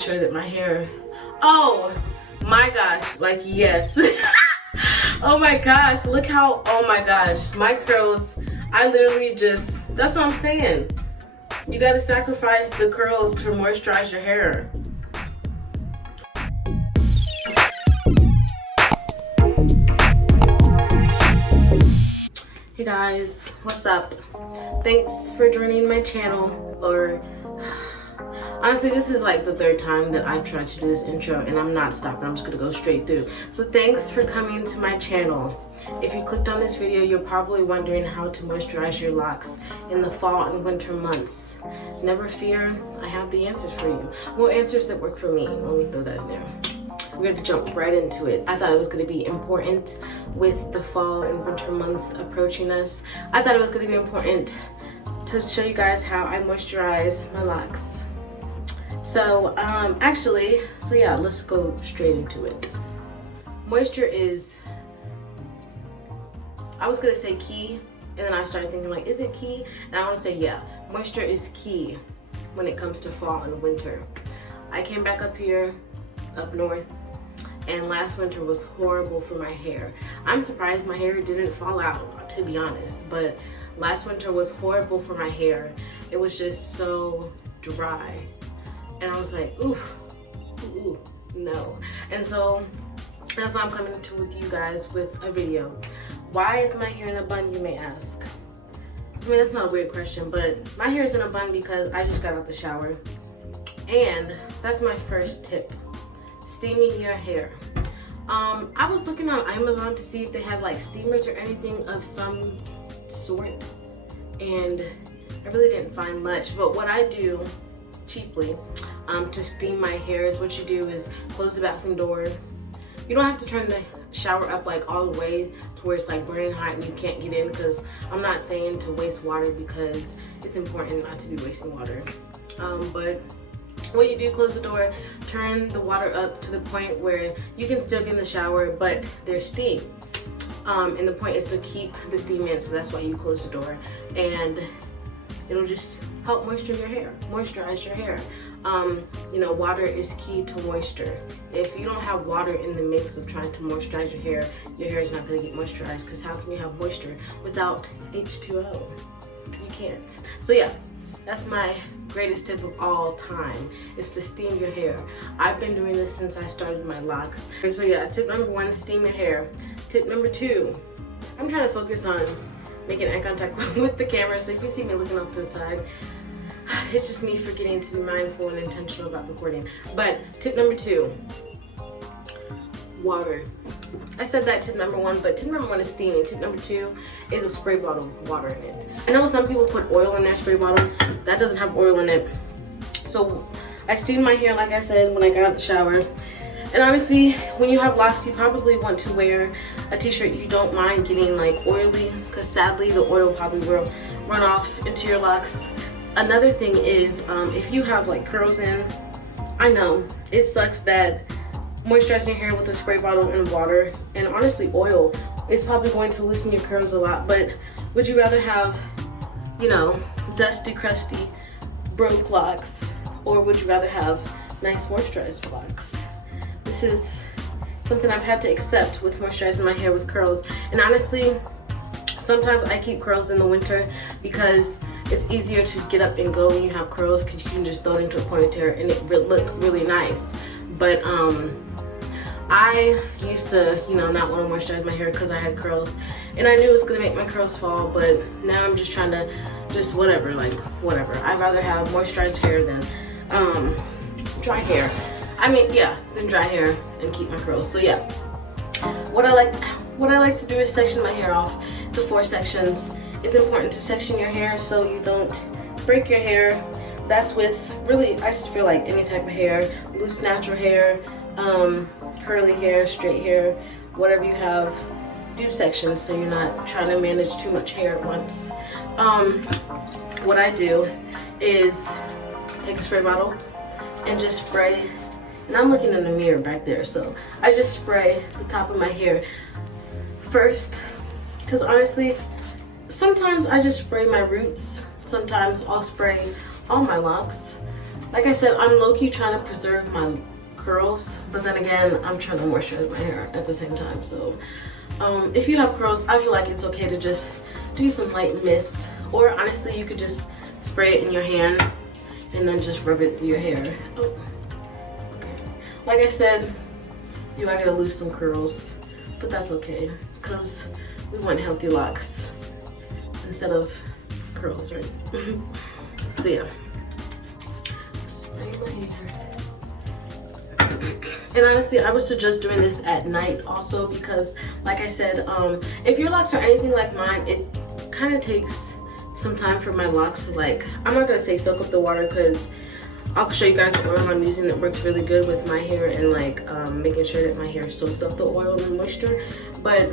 Sure that my hair, oh my gosh, like yes. Oh my gosh, look how, oh my gosh, my curls, I literally just, that's what I'm saying. You gotta sacrifice the curls to moisturize your hair. Hey guys, what's up? Thanks for joining my channel, or honestly, this is like the third time that I've tried to do this intro and I'm not stopping. I'm just gonna go straight through. So thanks for coming to my channel. If you clicked on this video, you're probably wondering how to moisturize your locks in the fall and winter months. Never fear, I have the answers for you. Well, answers that work for me. Let me throw that in there. We're gonna jump right into it. I thought it was gonna be important with the fall and winter months approaching us. I thought it was gonna be important to show you guys how I moisturize my locks. So yeah, let's go straight into it. Moisture is, I was gonna say key, and then I started thinking like, is it key? And I wanna say yeah, moisture is key when it comes to fall and winter. I came back up here, up north, and last winter was horrible for my hair. I'm surprised my hair didn't fall out, to be honest, but last winter was horrible for my hair. It was just so dry. And I was like, ooh, no. And so that's why I'm coming to with you guys with a video. Why is my hair in a bun, you may ask? I mean, that's not a weird question, but my hair is in a bun because I just got out the shower. And that's my first tip, steaming your hair. I was looking on Amazon to see if they had like steamers or anything of some sort, and I really didn't find much. But what I do cheaply to steam my hair is, what you do is close the bathroom door. You don't have to turn the shower up like all the way to where it's like burning hot and you can't get in, because I'm not saying to waste water, because it's important not to be wasting water. But what you do, close the door, turn the water up to the point where you can still get in the shower, but there's steam. And the point is to keep the steam in, so that's why you close the door. And it'll just help moisturize your hair. You know, water is key to moisture. If you don't have water in the mix of trying to moisturize your hair is not gonna get moisturized, because how can you have moisture without H2O? You can't. So yeah, that's my greatest tip of all time, is to steam your hair. I've been doing this since I started my locks. So yeah, tip number one, steam your hair. Tip number two, I'm trying to focus on making eye contact with the camera, so if you see me looking off to the side, it's just me forgetting to be mindful and intentional about recording. But tip number two, water. I said that tip number one, but tip number one is steaming. Tip number two is a spray bottle of water in it. I know some people put oil in their spray bottle. That doesn't have oil in it. So I steamed my hair, like I said, when I got out the shower. And honestly, when you have locks, you probably want to wear a t-shirt you don't mind getting like oily, because sadly the oil probably will run off into your locks. Another thing is, if you have like curls in, I know it sucks that moisturizing your hair with a spray bottle and water, and honestly oil, is probably going to loosen your curls a lot. But would you rather have, you know, dusty, crusty, broke locks, or would you rather have nice moisturized locks? This is something I've had to accept with moisturizing my hair with curls. And honestly, sometimes I keep curls in the winter because it's easier to get up and go when you have curls, because you can just throw it into a ponytail and it look really nice. But I used to, you know, not want to moisturize my hair because I had curls, and I knew it was gonna make my curls fall. But now I'm just trying to, just whatever. I'd rather have moisturized hair than dry hair. I mean, yeah, than dry hair, and keep my curls. So yeah, what I like to do is section my hair off to 4 sections. It's important to section your hair so you don't break your hair. That's with, really, I just feel like any type of hair, loose natural hair, curly hair, straight hair, whatever you have, do sections so you're not trying to manage too much hair at once. What I do is take a spray bottle and just spray, and I'm looking in the mirror back there, so I just spray the top of my hair first, because honestly, sometimes I just spray my roots, sometimes I'll spray all my locks. Like I said, I'm low-key trying to preserve my curls, but then again, I'm trying to moisturize my hair at the same time. So if you have curls, I feel like it's okay to just do some light mist, or honestly, you could just spray it in your hand and then just rub it through your hair. Oh, okay. Like I said, you are gonna lose some curls, but that's okay, because we want healthy locks instead of curls, right? So yeah, spray my hair. And honestly, I would suggest doing this at night also, because like I said, if your locks are anything like mine, it kind of takes some time for my locks to, like, I'm not gonna say soak up the water, because I'll show you guys the oil I'm using that works really good with my hair, and like making sure that my hair soaks up the oil and moisture. But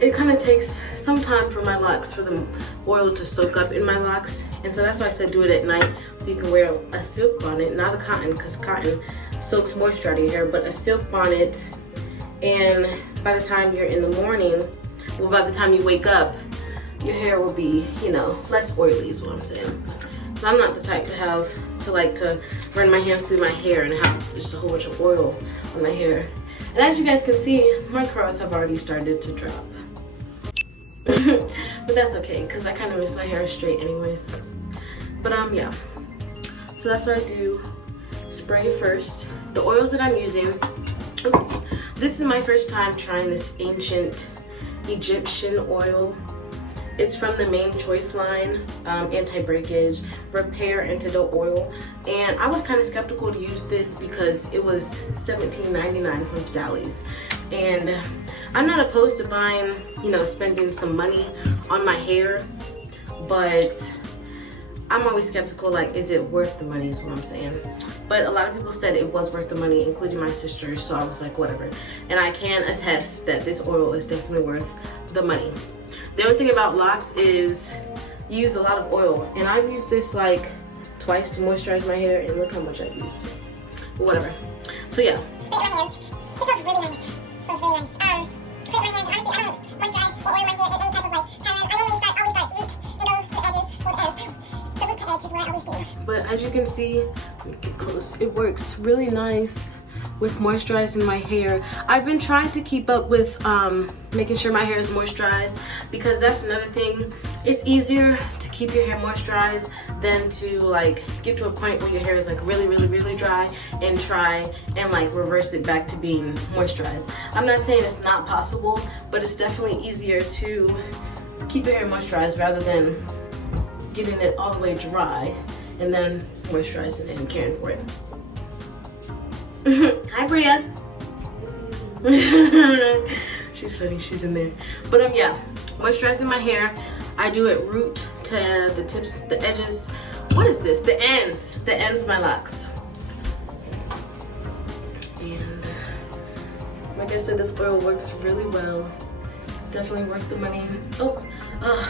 it kind of takes some time for my locks, for the oil to soak up in my locks, and so that's why I said do it at night, so you can wear a silk bonnet, not a cotton, because cotton soaks moisture out of your hair, but a silk bonnet. And by the time you're in the morning, well, by the time you wake up, your hair will be, you know, less oily is what I'm saying. So I'm not the type to like to run my hands through my hair and have just a whole bunch of oil on my hair. And as you guys can see, my curls have already started to drop. But that's okay, because I kind of miss my hair straight anyways. But yeah, so that's what I do. Spray first. The oils that I'm using, oops, this is my first time trying this ancient Egyptian oil. It's from the Main Choice line, anti-breakage, repair antidote oil. And I was kind of skeptical to use this because it was $17.99 from Sally's. And I'm not opposed to buying, you know, spending some money on my hair, but I'm always skeptical, like, is it worth the money is what I'm saying. But a lot of people said it was worth the money, including my sister, so I was like, whatever. And I can attest that this oil is definitely worth the money. The only thing about Locs is you use a lot of oil, and I've used this like twice to moisturize my hair, and look how much I've used. But whatever. So yeah. Put it in my hands. It smells really nice. It smells really nice. Put it in my hands. Honestly, I don't moisturize or oil my hair in any type of like pattern. I always start root and go to the edges or the ends. So root to edge is what I always do. But as you can see, let me get close. It works really nice with moisturizing my hair. I've been trying to keep up with making sure my hair is moisturized, because that's another thing. It's easier to keep your hair moisturized than to like get to a point where your hair is like really dry and try and like reverse it back to being moisturized. I'm not saying it's not possible, but it's definitely easier to keep your hair moisturized rather than getting it all the way dry and then moisturizing it and caring for it. Hi, Bria. She's funny, she's in there. But yeah, moisturizing my hair. I do it root to the tips, the edges. What is this? The ends of my locks. And like I said, this oil works really well. Definitely worth the money. Oh,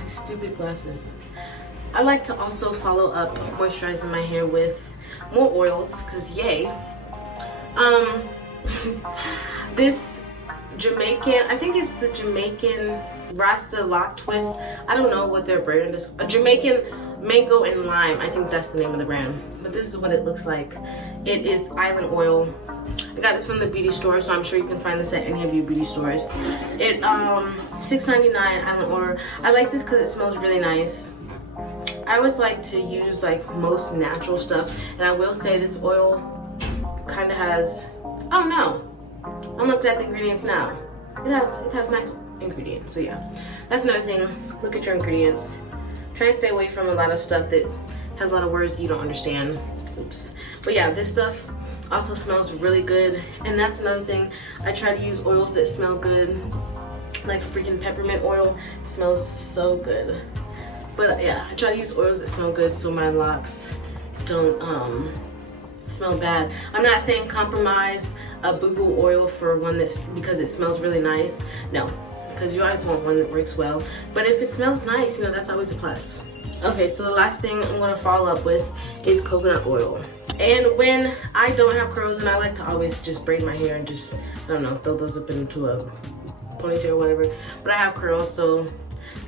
these stupid glasses. I like to also follow up moisturizing my hair with more oils, because yay. This Jamaican, I think it's the Jamaican Rasta Lock Twist. I don't know what their brand is. A Jamaican Mango and Lime. I think that's the name of the brand. But this is what it looks like. It is island oil. I got this from the beauty store, so I'm sure you can find this at any of your beauty stores. It $6.99 island oil. I like this because it smells really nice. I always like to use like most natural stuff, and I will say this oil kind of has, oh no, I'm looking at the ingredients now. It has nice ingredients. So yeah, that's another thing. Look at your ingredients. Try and stay away from a lot of stuff that has a lot of words you don't understand. Oops. But yeah, this stuff also smells really good, and that's another thing. I try to use oils that smell good, like freaking peppermint oil. It smells so good. But yeah, I try to use oils that smell good so my locks don't smell bad. I'm not saying compromise a boo-boo oil for one that's because it smells really nice. No, because you always want one that works well. But if it smells nice, you know, that's always a plus. Okay, so the last thing I'm gonna follow up with is coconut oil. And when I don't have curls, and I like to always just braid my hair and just, I don't know, throw those up into a ponytail or whatever. But I have curls, so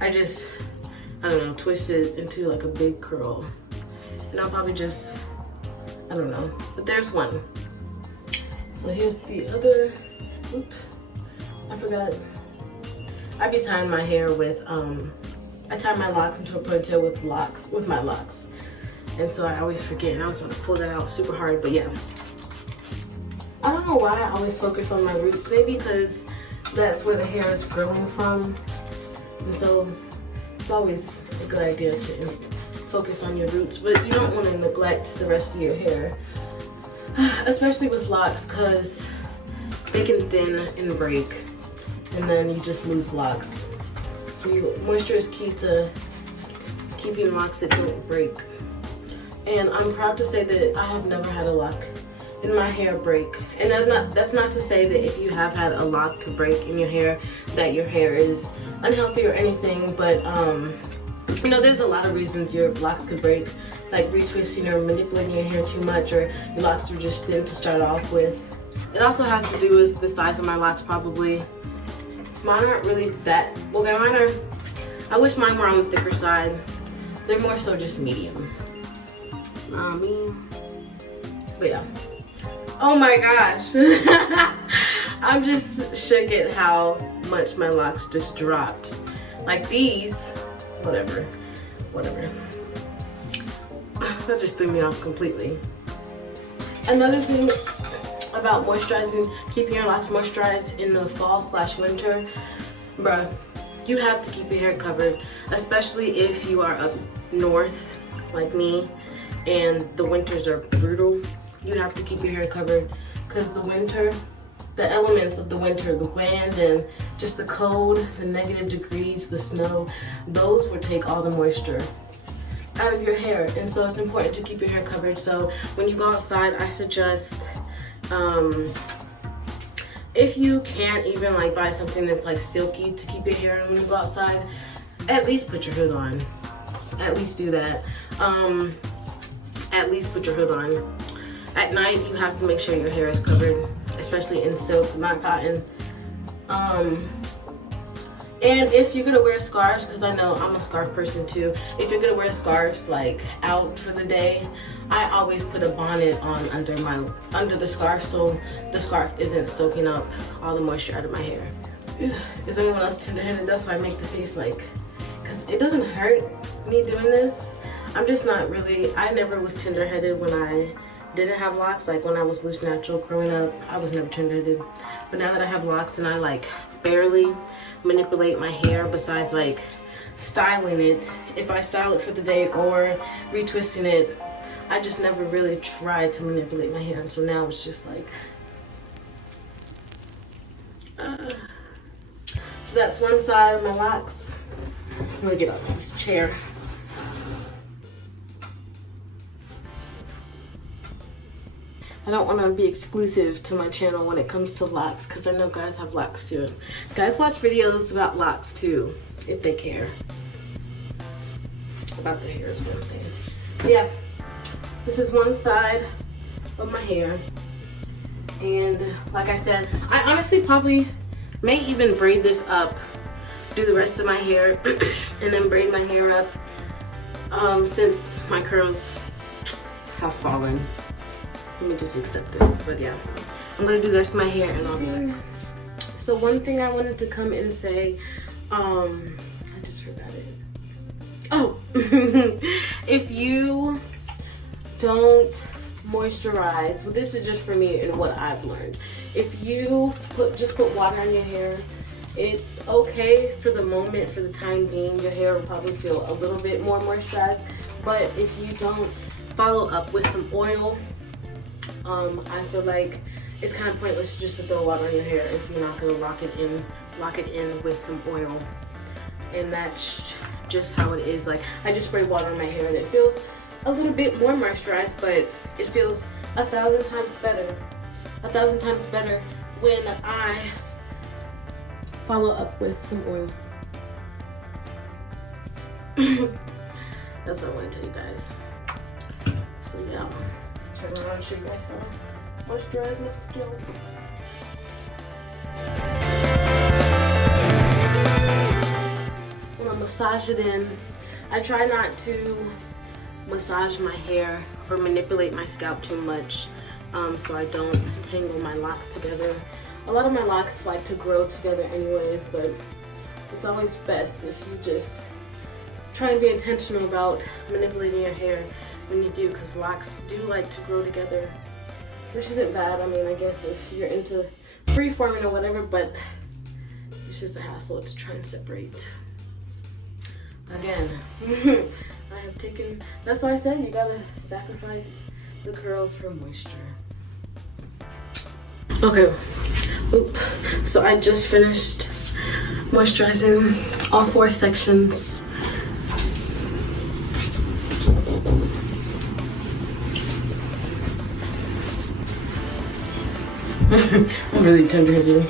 I just, I don't know, twist it into like a big curl. And I'll probably just I don't know, but there's one. So here's the other. Oops, I forgot. I be tying my hair with I tie my locks into a ponytail with my locks, and so I always forget, and I was going to pull that out super hard. But yeah, I don't know why I always focus on my roots. Maybe because that's where the hair is growing from, and so it's always a good idea to focus on your roots, but you don't want to neglect the rest of your hair, especially with locks, because they can thin and break, and then you just lose locks. So moisture is key to keeping locks that don't break. And I'm proud to say that I have never had a lock in my hair break. And that's not to say that if you have had a lock to break in your hair, that your hair is unhealthy or anything, but you know, there's a lot of reasons your locks could break, like retwisting or manipulating your hair too much, or your locks were just thin to start off with. It also has to do with the size of my locks, probably. Mine aren't really that, okay, mine are, I wish mine were on the thicker side. They're more so just medium. But yeah. Oh my gosh. I'm just shook at how much my locks just dropped. Like these, whatever. That just threw me off completely. Another thing about moisturizing, keeping your locks moisturized in the fall/winter, bruh, you have to keep your hair covered, especially if you are up north like me and the winters are brutal. You have to keep your hair covered, because the winter, the elements of the winter, the wind and just the cold, the negative degrees, the snow, those will take all the moisture out of your hair, and so it's important to keep your hair covered. So when you go outside, I suggest, if you can't even like buy something that's like silky to keep your hair when you go outside, at least put your hood on. At least do that. At least put your hood on. At night, you have to make sure your hair is covered, especially in silk, not cotton. And if you're gonna wear scarves, because I know I'm a scarf person too, if you're gonna wear scarves like out for the day, I always put a bonnet on under the scarf, so the scarf isn't soaking up all the moisture out of my hair. Is anyone else tender-headed? That's why I make the face like, because it doesn't hurt me doing this. I'm just not really, I never was tender-headed when I didn't have locks. Like when I was loose natural growing up, I was never tender-headed. But now that I have locks and I like barely manipulate my hair besides like styling it, if I style it for the day or retwisting it, I just never really tried to manipulate my hair. And so now it's just like, so that's one side of my locks. I'm gonna get off this chair. I don't want to be exclusive to my channel when it comes to locks, because I know guys have locks too. Guys watch videos about locks too, if they care about their hair, is what I'm saying. But yeah, this is one side of my hair, and like I said, I honestly probably may even braid this up, do the rest of my hair, and then braid my hair up, since my curls have fallen. Let me just accept this, but yeah, I'm gonna do the rest of my hair and I'll be back. So one thing I wanted to come and say, I just forgot it. Oh, if you don't moisturize, well, this is just for me and what I've learned. If you just put water on your hair, it's okay for the moment, for the time being. Your hair will probably feel a little bit more moisturized, but if you don't follow up with some oil, I feel like it's kind of pointless just to throw water in your hair if you're not gonna lock it in with some oil. And that's just how it is. Like, I just spray water on my hair and it feels a little bit more moisturized, but it feels 1,000 times better. 1,000 times better when I follow up with some oil. That's what I want to tell you guys. So yeah. Turn around and show you guys how to moisturize my skin. I'm gonna massage it in. I try not to massage my hair or manipulate my scalp too much, so I don't tangle my locks together. A lot of my locks like to grow together anyways, but it's always best if you just try and be intentional about manipulating your hair when you do, because locks do like to grow together, which isn't bad. I mean, I guess if you're into free-forming or whatever, but it's just a hassle to try and separate. Again, I have taken, that's why I said you gotta sacrifice the curls for moisture. Okay, so I just finished moisturizing all 4 sections. I'm really tender-headed.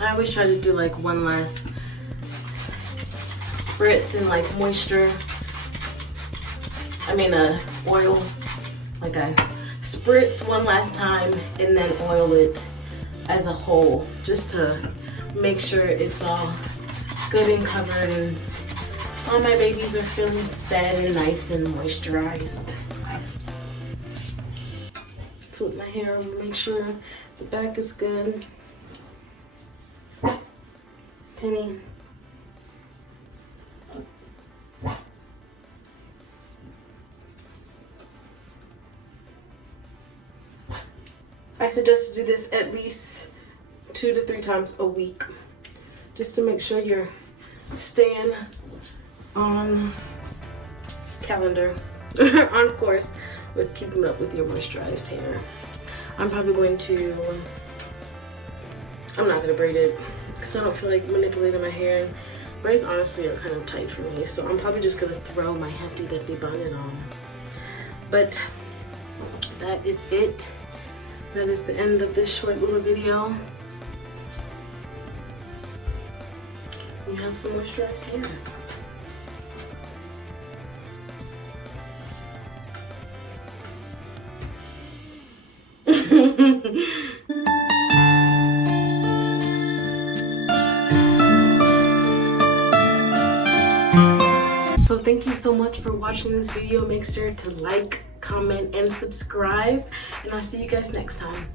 I always try to do like one last spritz in like moisture. I mean oil. Like I spritz one last time and then oil it as a whole, just to make sure it's all good and covered and all my babies are feeling fed and nice and moisturized. Flip my hair, make sure the back is good. Penny. I suggest to do this at least 2 to 3 times a week, just to make sure you're staying on calendar, on course with keeping up with your moisturized hair. I'm probably going to, I'm not gonna braid it because I don't feel like manipulating my hair. Braids honestly are kind of tight for me, so I'm probably just gonna throw my Hefty Defty bonnet on. But that is it. That is the end of this short little video. You have some moisturized hair. So thank you so much for watching this video. Make sure to like, comment, and subscribe. And I'll see you guys next time.